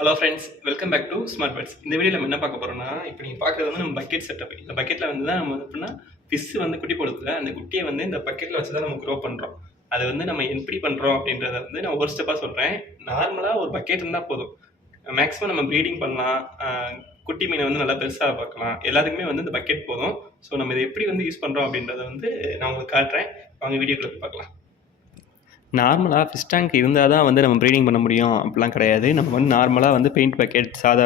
Hello friends, welcome back to smart birds. இந்த video நம்ம என்ன பார்க்க போகிறோம்னா, இப்போ நீங்கள் பார்க்குறது வந்து நம்ம பக்கெட் செட்டப். இந்த பக்கெட்டில் வந்து தான் நம்ம எப்படின்னா ஃபிஷ் வந்து குட்டி போடுறதுல அந்த குட்டியை வந்து இந்த பக்கெட்டில் வச்சு தான் நம்ம க்ரோ பண்ணுறோம். அது வந்து நம்ம எப்படி பண்ணுறோம் அப்படின்றத வந்து நான் ஒரு ஸ்டெப்பாக சொல்கிறேன். நார்மலாக ஒரு பக்கெட் இருந்தால் போதும். மேக்ஸிமம் நம்ம ப்ரீடிங் பண்ணலாம், குட்டி மீனை வந்து நல்லா பெருசாக பார்க்கலாம். எல்லாத்துக்குமே வந்து இந்த பக்கெட் போதும். ஸோ நம்ம இதை எப்படி வந்து யூஸ் பண்ணுறோம் அப்படின்றத வந்து நான் உங்களுக்கு காட்டுறேன். வாங்க வீடியோக்குள்ள போய் பார்க்கலாம். நார்மலாக ஃபிஷ் டேங்க் இருந்தால் தான் வந்து நம்ம ப்ரீடிங் பண்ண முடியும் அப்படிலாம் கிடையாது. நம்ம வந்து நார்மலாக வந்து பெயிண்ட் பக்கெட், சாதா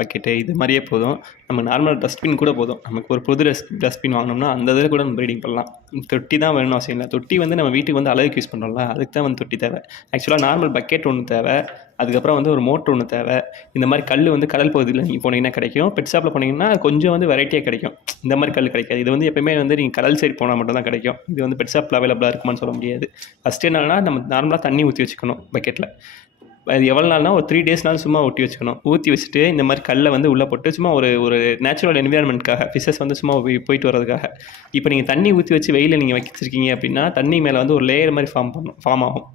பக்கெட்டு இது மாதிரியே போதும். நம்ம நார்மல் டஸ்ட்பின் கூட போதும். நமக்கு ஒரு புது டஸ்ட்பின் வாங்கினோம்னா அந்த இதில் கூட நம்ம ப்ரீடிங் பண்ணலாம். தொட்டி தான் வேணும்னு அவசியம் இல்லை. தொட்டி வந்து நம்ம வீட்டுக்கு வந்து அழகுக்கு யூஸ் பண்ணுறோம்ல, அதுக்கு தான் வந்து தொட்டி தேவை. ஆக்சுவலாக நார்மல் பக்கெட் ஒன்று தேவை. அதுக்கப்புறம் வந்து ஒரு மோட்ரு ஒன்று தேவை. இந்த மாதிரி கல் வந்து கடல் பகுதியில் நீங்கள் போனீங்கன்னா கிடைக்கும். பெட் ஷாப்பில் போனீங்கன்னா கொஞ்சம் வந்து வெரைட்டியாக கிடைக்கும். இந்த மாதிரி கல் கிடைக்காது. இது வந்து எப்போயுமே வந்து நீங்கள் கடல் சைடு போனால் மட்டும் தான் கிடைக்கும். இது வந்து பெட் ஷாப்பில் அவைலபிளாக இருக்குமான்னு சொல்ல முடியாது. ஃபஸ்ட்டு என்னன்னா, நம்ம நார்மலாக தண்ணி ஊற்றி வச்சுக்கணும் பக்கெட்டில். அது எவ்வளோ நாள்னா ஒரு 3 டேஸ்னாலும் சும்மா ஊற்றி வச்சுக்கணும். ஊற்றி வச்சுட்டு இந்த மாதிரி கல்லை வந்து உள்ளே போட்டு சும்மா ஒரு நேச்சுரல் என்விரான்மெண்ட்காக, ஃபிஷஸ் வந்து சும்மா போயிட்டு வரதுக்காக. இப்போ நீங்கள் தண்ணி ஊற்றி வச்சு வெயிலில் நீங்கள் வச்சிருக்கீங்க அப்படின்னா தண்ணி மேலே வந்து ஒரு லேயர் மாதிரி ஃபார்ம் ஆகும்.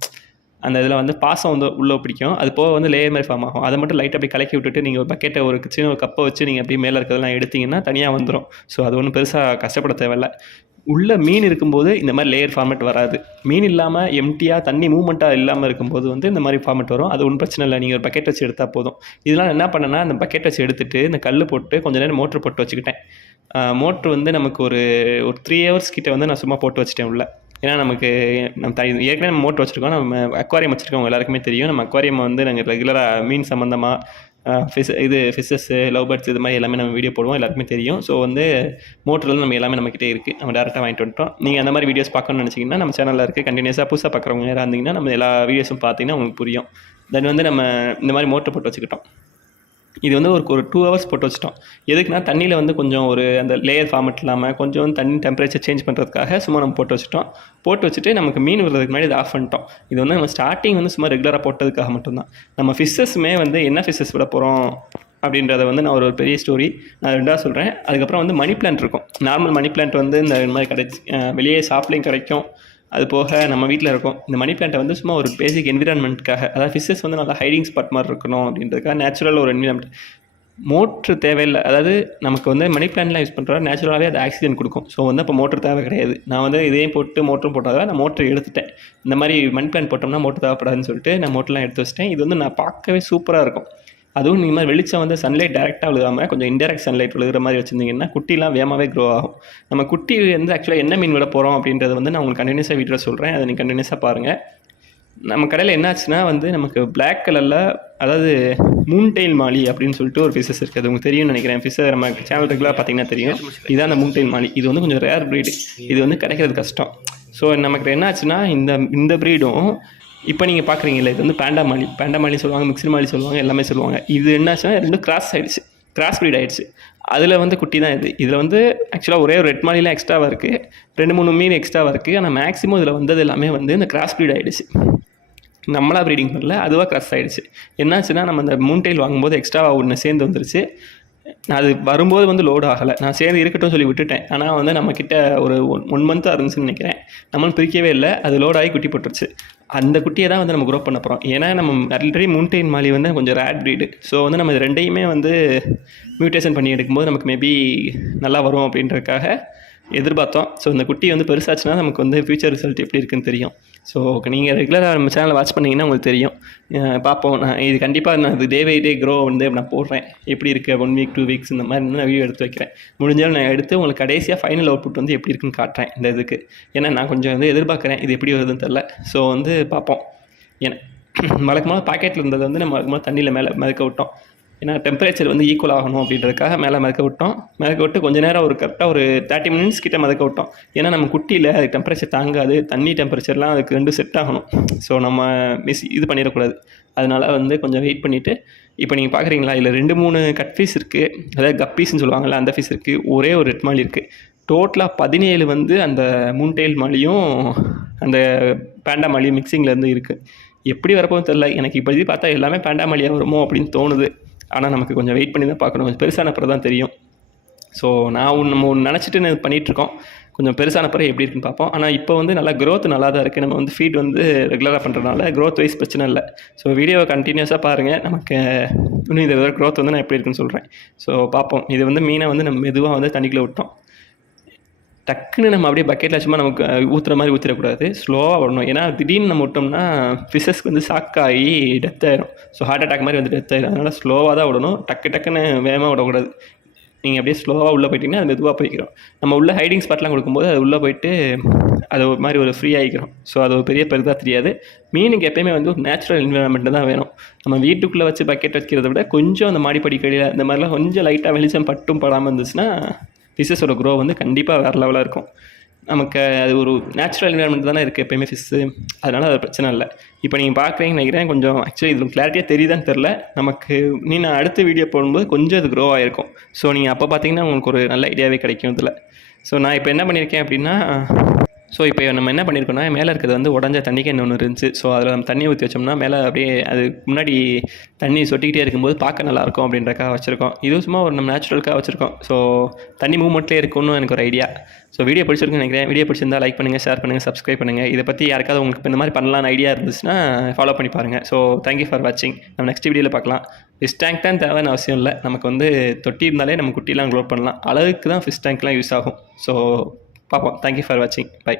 அந்த இதில் வந்து பாசம் வந்து உள்ளே பிடிக்கும். அது போக வந்து லேயர் மாதிரி ஃபார்ம் ஆகும். அதை மட்டும் லைட்டாக அப்படியே கலக்கி விட்டுட்டு நீங்கள் ஒரு பக்கெட்டை ஒரு சின்ன ஒரு கப்பை வச்சு நீங்கள் அப்படியே மேலே இருக்கிறதெல்லாம் எடுத்திங்கன்னா தனியாக வந்துடும். ஸோ அது ஒன்றும் பெருசாக கஷ்டப்பட தேவையில்லை. உள்ள மீன் இருக்கும்போது இந்த மாதிரி லேயர் ஃபார்மேட் வராது. மீன் இல்லாமல் எம்டியாக தண்ணி மூவ்மெண்ட்டாக இல்லாமல் இருக்கும்போது வந்து இந்த மாதிரி ஃபார்மேட் வரும். அது ஒன்றும் பிரச்சனை இல்லை. நீங்கள் ஒரு பக்கெட் வச்சு எடுத்தால் போதும். இதெல்லாம் என்ன பண்ணேன்னா, அந்த பக்கெட் வச்சு எடுத்துகிட்டு இந்த கல் போட்டு கொஞ்சம் நேரம் மோட்ரு போட்டு வச்சுக்கிட்டேன். மோட்ரு வந்து நமக்கு ஒரு 3 ஹவர்ஸ் கிட்டே வந்து நான் சும்மா போட்டு வச்சுட்டேன் உள்ள. ஏன்னா நமக்கு ஏற்கனவே நம்ம மோட்ரு வச்சுருக்கோம். நம்ம அக்வாரியம் வச்சுருக்கோம், எல்லாருக்குமே தெரியும். நம்ம அக்வாரியம் வந்து நாங்கள் ரெகுலராக மீன் சம்மந்தமாக ஃபிஷ்ஷஸ்ஸு, லவ் பேர்ட்ஸ் இது மாதிரி எல்லாமே நம்ம வீடியோ போடுவோம், எல்லாருக்குமே தெரியும். ஸோ வந்து மோட்டர்லேருந்து நம்ம எல்லாமே நம்மக்கிட்டே இருக்குது. நம்ம டேரெக்டாக வாங்கிட்டு வந்துட்டோம். நீங்கள் அந்த மாதிரி வீடியோஸ் பார்க்கணும்னு நினச்சிங்கன்னா நம்ம சேனலில் இருக்குது. கண்டினியூஸாக புதுசாக பார்க்குறவங்க யாராக இருந்தீங்கன்னா நம்ம எல்லா வீடியோஸும் பார்த்தீங்கன்னா உங்களுக்கு புரியும். தென் வந்து நம்ம இந்த மாதிரி மோட்டர் போட்டு வச்சுக்கிட்டோம். இது வந்து ஒரு 2 ஹவர்ஸ் போட்டு வச்சுட்டோம். எதுக்குன்னா தண்ணியில் வந்து கொஞ்சம் ஒரு அந்த லேயர் ஃபார்மெட் இல்லாமல் கொஞ்சம் தண்ணி டெம்பரேச்சர் சேஞ்ச் பண்ணுறதுக்காக சும்மா நம்ம போட்டு வச்சுட்டோம். போட்டு வச்சுட்டு நமக்கு மீன் விடுறதுக்கு முன்னாடி இதை ஆஃப் பண்ணிட்டோம். இது வந்து நம்ம ஸ்டார்டிங் வந்து சும்மா ரெகுலராக போட்டதுக்காக மட்டும்தான். நம்ம ஃபிஷ்ஷஸுமே வந்து என்ன ஃபிஷ்ஷஸ் விட போகிறோம் அப்படின்றத வந்து நான் ஒரு பெரிய ஸ்டோரி நான் 2ஆக சொல்கிறேன். அதுக்கப்புறம் வந்து மணி பிளான்ட் இருக்கும். நார்மல் மணி பிளான்ட் வந்து இந்த மாதிரி வெளியே ஷாப்லேயும் கிடைக்கும். அது போக நம்ம வீட்டில் இருக்கும். இந்த மணி பிளான்ட்டை வந்து சும்மா ஒரு பேசிக் என்விரான்மெண்ட்காக, அதாவது ஃபிஷ்ஷஸ் வந்து நல்லா ஹைடிங் ஸ்பாட் மாதிரி இருக்கணும் அப்படின்றதுக்காக நேச்சுரல் ஒரு என்விரான்மெண்ட். மோட்ரு தேவையில்லை. அதாவது நமக்கு வந்து மணி பிளான்ட்லாம் யூஸ் பண்ணுறோம், நேச்சுரலாகவே அது ஆக்சிஜன் கொடுக்கும். ஸோ வந்து அப்போ மோட்ரு தேவை கிடையாது. நான் வந்து இதையும் போட்டு மோட்டரும் போட்டாதான் நான் மோட்ரு எடுத்துட்டேன். இந்த மாதிரி மணி பிளான்ட் போட்டோம்னா மோட்ரு தேவைப்படாதுன்னு சொல்லிட்டு நான் மோட்டர்லாம் எடுத்து வச்சிட்டேன். இது வந்து நான் பார்க்கவே சூப்பராக இருக்கும். அதுவும் நீங்கள் மாதிரி வெளிச்சம் வந்து சன்லைட் டேரெக்டாக விழுகாமல் கொஞ்சம் இன்டெரக்ட் சன்லைட் விழுகிற மாதிரி வச்சுருந்தீங்கன்னா குட்டிலாம் வேகமாகவே க்ரோ ஆகும். நம்ம குட்டி வந்து ஆக்சுவலாக என்ன மீன் விட போகிறோம் அப்படின்றத வந்து நான் உங்களுக்கு கண்டினியூஸாக வீடியோ சொல்கிறேன். அதை நீங்கள் கண்டினியூஸாக பாருங்கள். நம்ம கடையில் என்னாச்சுன்னா வந்து நமக்கு பிளாக் கலரில், அதாவது மூன்டெயில் மாலி அப்படின்னு சொல்லிட்டு ஒரு ஃபிஷஸ் இருக்குது. அது உங்களுக்கு தெரியும்னு நினைக்கிறேன். ஃபிஷ்ஷை நம்ம சேனல் ரெகுலராக பார்த்தீங்கன்னா தெரியும். இதுதான் அந்த மூன்டெயில் மாலி. இது வந்து கொஞ்சம் ரேர் ப்ரீடு. இது வந்து கிடைக்கிறது கஷ்டம். ஸோ நமக்கு என்னாச்சுன்னா இந்த ப்ரீடும் இப்போ நீங்கள் பார்க்குறீங்களா, இது வந்து பேண்டா மாலி சொல்லுவாங்க, மிக்சர் மாலி சொல்லுவாங்க, எல்லாமே சொல்லுவாங்க. இது என்னாச்சுன்னா ரெண்டும் கிராஸ் ப்ரீட் ஆகிடுச்சு. அதில் வந்து குட்டி தான் இது. இதில் வந்து ஆக்சுவலாக ஒரே ஒரு ரெட் மாலிலாம் எக்ஸ்ட்ராவாக இருக்குது, 2-3 மீன் எக்ஸ்ட்ராவாக இருக்குது. ஆனால் மேக்ஸிமம் இதில் வந்தது எல்லாமே வந்து இந்த கிராஸ் ப்ரீட் ஆகிடுச்சு. நம்மளாக ப்ரீடிங் பண்ணல, அதுவாக கிராஸ் ஆகிடுச்சு. என்னாச்சுன்னா நம்ம இந்த மூன்டெயில் வாங்கும்போது எக்ஸ்ட்ராவாக ஒன்று சேர்ந்து வந்துருச்சு. அது வரும்போது வந்து லோடு ஆகலை. நான் சேர்ந்து இருக்கட்டும் சொல்லி விட்டுட்டேன். ஆனால் வந்து நம்மக்கிட்ட ஒரு 1 மந்த்தாக இருந்துச்சுன்னு நினைக்கிறேன். நம்மளும் பிரிக்கவே இல்லை. அது லோடாகி குட்டி போட்டுருச்சு. அந்த குட்டியை தான் வந்து நம்ம க்ரோ பண்ண போகிறோம். ஏன்னா நம்ம ஆல்ரெடி மூன்டெயின் மாலி வந்து கொஞ்சம் ரேர் ப்ரீடு. ஸோ வந்து நம்ம இது ரெண்டையுமே வந்து மியூட்டேஷன் பண்ணி எடுக்கும்போது நமக்கு மேபி நல்லா வரும் அப்படின்றதுக்காக எதிர்பார்த்தோம். ஸோ இந்த குட்டி வந்து பெருசாச்சுன்னா நமக்கு வந்து ஃபியூச்சர் ரிசல்ட் எப்படி இருக்குன்னு தெரியும். ஸோ நீங்கள் ரெகுலராக நம்ம சேனலை வாட்ச் பண்ணிங்கன்னா உங்களுக்கு தெரியும். பார்ப்போம். நான் இது கண்டிப்பாக நான் இது டே பை டே க்ரோ வந்து நான் போடுறேன். எப்படி இருக்குது 1 வீக் 2 வீக்ஸ் இந்த மாதிரி நான் வீடியோ எடுத்து வைக்கிறேன். முடிஞ்சாலும் நான் எடுத்து உங்களுக்கு கடைசியாக ஃபைனல் அவுட்புட் வந்து எப்படி இருக்குன்னு காட்டுறேன் இந்த இதுக்கு. ஏன்னா நான் கொஞ்சம் வந்து எதிர்பார்க்குறேன் இது எப்படி வருதுன்னு தெரில. ஸோ வந்து பார்ப்போம். ஏன்னா வழக்கமாக பாக்கெட்டில் இருந்தது வந்து நம்ம வழக்கமாக தண்ணியில் மேலே மிதக்க விட்டோம். ஏன்னா டெம்பரேச்சர் வந்து ஈக்குவல் ஆகணும் அப்படின்றதுக்காக மேலே மிதக்க விட்டு கொஞ்சம் நேரம் ஒரு கரெக்டாக ஒரு 30 மினிட்ஸ் கிட்ட மிதக்க விட்டோம். ஏன்னா நம்ம குட்டியில் அது டெம்பரேச்சர் தாங்காது, தண்ணி டெம்பரேச்சர்லாம் அதுக்கு 2 செட் ஆகணும். ஸோ நம்ம இது பண்ணிடக்கூடாது. அதனால் வந்து கொஞ்சம் வெயிட் பண்ணிவிட்டு இப்போ நீங்கள் பார்க்குறீங்களா, இல்லை 2-3 கட் ஃபீஸ் இருக்குது, அதாவது கப்பீஸ்ன்னு சொல்லுவாங்கள்ல, அந்த ஃபீஸ் இருக்குது. ஒரே ஒரு ரெட் மாலி இருக்குது. டோட்டலாக 17 வந்து அந்த மூன்டெயில் மாலியும் அந்த பேண்டா மாலியும் மிக்சிங்லேருந்து இருக்குது. எப்படி வரப்போன்னு தெரில. எனக்கு இப்போ இது பார்த்தா எல்லாமே பேண்டா மாலியாக வருமோ அப்படின்னு தோணுது. ஆனால் நமக்கு கொஞ்சம் வெயிட் பண்ணி தான் பார்க்கணும். கொஞ்சம் பெருசான அப்புறம் தான் தெரியும். ஸோ நம்ம ஒன்று நினச்சிட்டு பண்ணிகிட்ருக்கோம். கொஞ்சம் பெருசான பிறகு எப்படி இருக்குன்னு பார்ப்போம். ஆனால் இப்போ வந்து நல்லா growth நல்லா தான் இருக்குது. நம்ம வந்து ஃபீட் வந்து ரெகுலராக பண்ணுறதுனால growth வைஸ் பிரச்சனை இல்லை. ஸோ வீடியோவை கண்டினியூஸாக பாருங்கள். நமக்கு இன்னும் இதோட growth வந்து நான் எப்படி இருக்குன்னு சொல்கிறேன். ஸோ பார்ப்போம். இது வந்து மீனை வந்து நம்ம மெதுவாக வந்து தண்ணிக்குள்ளே விட்டோம். டக்குன்னு நம்ம அப்படியே பக்கெட்டில் சும்மா நமக்கு ஊற்றுற மாதிரி ஊற்றிடக்கூடாது. ஸ்லோவாக விடணும். ஏன்னா திடீர்னு நம்ம விட்டோம்னா ஃபிஷ்ஷஸ்க்கு வந்து ஷாக் ஆகி டெத் ஆயிரும். ஸோ ஹார்ட் அட்டாக் மாதிரி வந்து டெத் ஆயிரும். அதனால் ஸ்லோவாக தான் விடணும். டக்குன்னு வேகமாக விடக்கூடாது. நீங்கள் அப்படியே ஸ்லோவாக உள்ளே போயிட்டீங்கன்னா அது மெதுவாக போய்க்கிறோம். நம்ம உள்ள ஹைடிங் ஸ்பாட்லாம் கொடுக்கும்போது அது உள்ளே போயிட்டு அது ஒரு மாதிரி ஒரு ஃப்ரீ ஆகிக்கிறோம். ஸோ அது ஒரு பெரிய பெரிதாக தெரியாது. மீனுக்கு எப்போயுமே வந்து ஒரு நேச்சுரல் என்விரான்மெண்ட்டு தான் வேணும். நம்ம வீட்டுக்குள்ளே வச்சு பக்கெட் வைக்கிறத விட கொஞ்சம் அந்த மாடிப்படி கீழே இந்த மாதிரிலாம் கொஞ்சம் லைட்டாக வெளிச்சம் பட்டும் படாமல் இருந்துச்சுன்னா ஃபிஷ்ஷஸோட க்ரோ வந்து கண்டிப்பாக வேறு லெவலாக இருக்கும். நமக்கு அது ஒரு நேச்சுரல் என்விரான்மெண்ட் தானே இருக்குது எப்போயுமே ஃபிஷ்ஷு. அதனால் அது பிரச்சனை இல்லை. இப்போ நீங்கள் பார்க்குறீங்கன்னு நினைக்கிறேன். கொஞ்சம் ஆக்சுவலி இது கிளாரிட்டியாக தெரியுதான்னு தெரில. நமக்கு நான் அடுத்த வீடியோ போடும்போது கொஞ்சம் இது க்ரோ ஆகிருக்கும். ஸோ நீங்கள் அப்போ பார்த்தீங்கன்னா உங்களுக்கு ஒரு நல்ல ஐடியாவே கிடைக்கும் இதில். ஸோ நான் இப்போ என்ன பண்ணியிருக்கேன் அப்படின்னா, இப்போ நம்ம என்ன பண்ணியிருக்கோம்னா, மேலே இருக்கிறது வந்து உடஞ்ச தண்ணி கேன் ஒன்று இருந்துச்சு. ஸோ அதில் நம்ம தண்ணி ஊற்றி வச்சோம்னா மேலே அப்படியே அது முன்னாடி தண்ணி சொட்டிக்கிட்டே இருக்கும்போது பார்க்க நல்லாயிருக்கும் அப்படின்றக்காக வச்சுருக்கோம். இது சும்மா ஒரு நம்ம நேச்சுரலுக்காக வச்சுருக்கோம். ஸோ தண்ணி மூவ்மெண்ட்லேயே இருக்கும்னு எனக்கு ஒரு ஐடியா. ஸோ வீடியோ பிடிச்சிருக்குன்னு நினைக்கிறேன். வீடியோ பிடிச்சிருந்தா லைக் பண்ணுங்கள், ஷேர் பண்ணுங்கள், சப்ஸ்கிரைப் பண்ணுங்கள். இதை பற்றி யாருக்காவது உங்களுக்கு இந்த மாதிரி பண்ணலான்னு ஐடியா இருந்துச்சுன்னா ஃபாலோ பண்ணி பாருங்கள். ஸோ தேங்க்யூ ஃபார் வாட்சிங். நம்ம நெக்ஸ்ட் வீடியோவில் பார்க்கலாம். ஃபிஷ் டேங்க் தான் தேவைன்னு அவசியம் இல்லை. நமக்கு வந்து தொட்டி இருந்தாலே நம்ம குட்டிலாம் க்ளோட் பண்ணலாம். அளவுக்கு தான் ஃபிஷ் டேங்க்லாம் யூஸ் ஆகும். ஸோ பார்ப்போம். தேங்க்யூ ஃபார் வாட்சிங். பை.